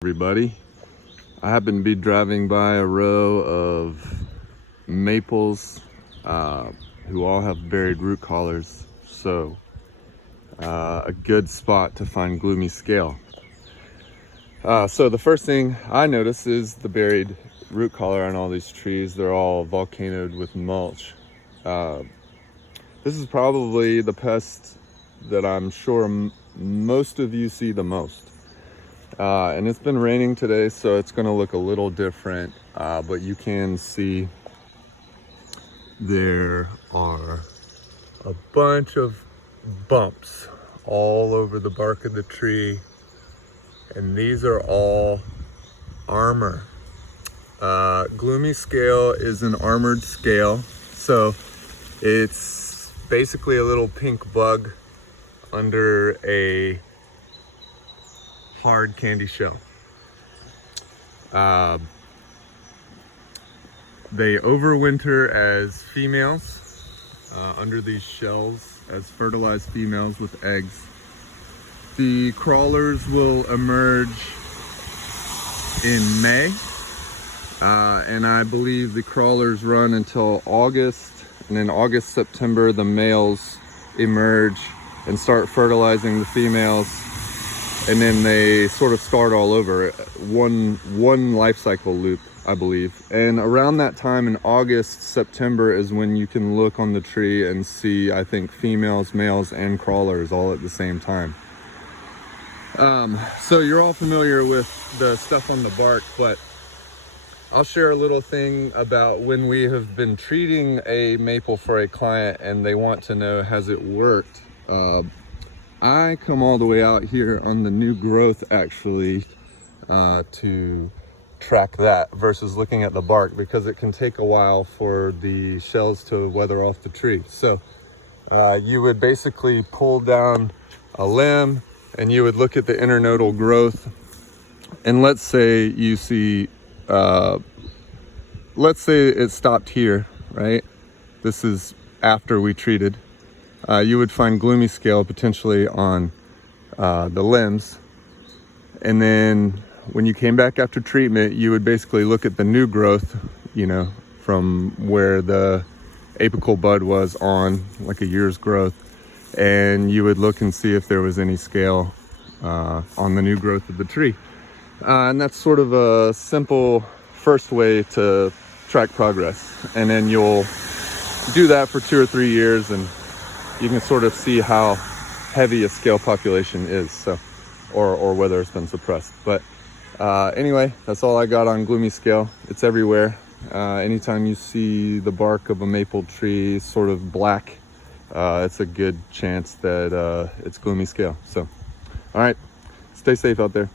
Everybody, I happen to be driving by a row of maples who all have buried root collars, so a good spot to find Gloomy Scale. So the first thing I notice is the buried root collar on all these trees. They're all volcanoed with mulch. This is probably the pest that I'm sure most of you see the most. And it's been raining today, so it's going to look a little different, but you can see there are a bunch of bumps all over the bark of the tree, and these are all armor. Gloomy Scale is an armored scale, so it's basically a little pink bug under a hard candy shell. They overwinter as females under these shells as fertilized females with eggs. The crawlers will emerge in May, and I believe the crawlers run until August, and in August, September, the males emerge and start fertilizing the females. And then they sort of start all over, one life cycle loop, I believe. And around that time in August, September is when you can look on the tree and see, I think, females, males, and crawlers all at the same time. So you're all familiar with the stuff on the bark, but I'll share a little thing about when we have been treating a maple for a client and they want to know, has it worked? I come all the way out here on the new growth actually to track that versus looking at the bark, because it can take a while for the shells to weather off the tree. So you would basically pull down a limb and you would look at the internodal growth, and let's say you see, let's say it stopped here, right? This is after we treated. You would find Gloomy Scale potentially on the limbs. And then when you came back after treatment, you would basically look at the new growth, you know, from where the apical bud was on, like a year's growth. And you would look and see if there was any scale on the new growth of the tree. And that's sort of a simple first way to track progress. And then you'll do that for 2 or 3 years, and you can sort of see how heavy a scale population is, so, or whether it's been suppressed. But anyway, that's all I got on Gloomy Scale. It's everywhere. Anytime you see the bark of a maple tree sort of black, it's a good chance that it's Gloomy Scale. So, all right, stay safe out there.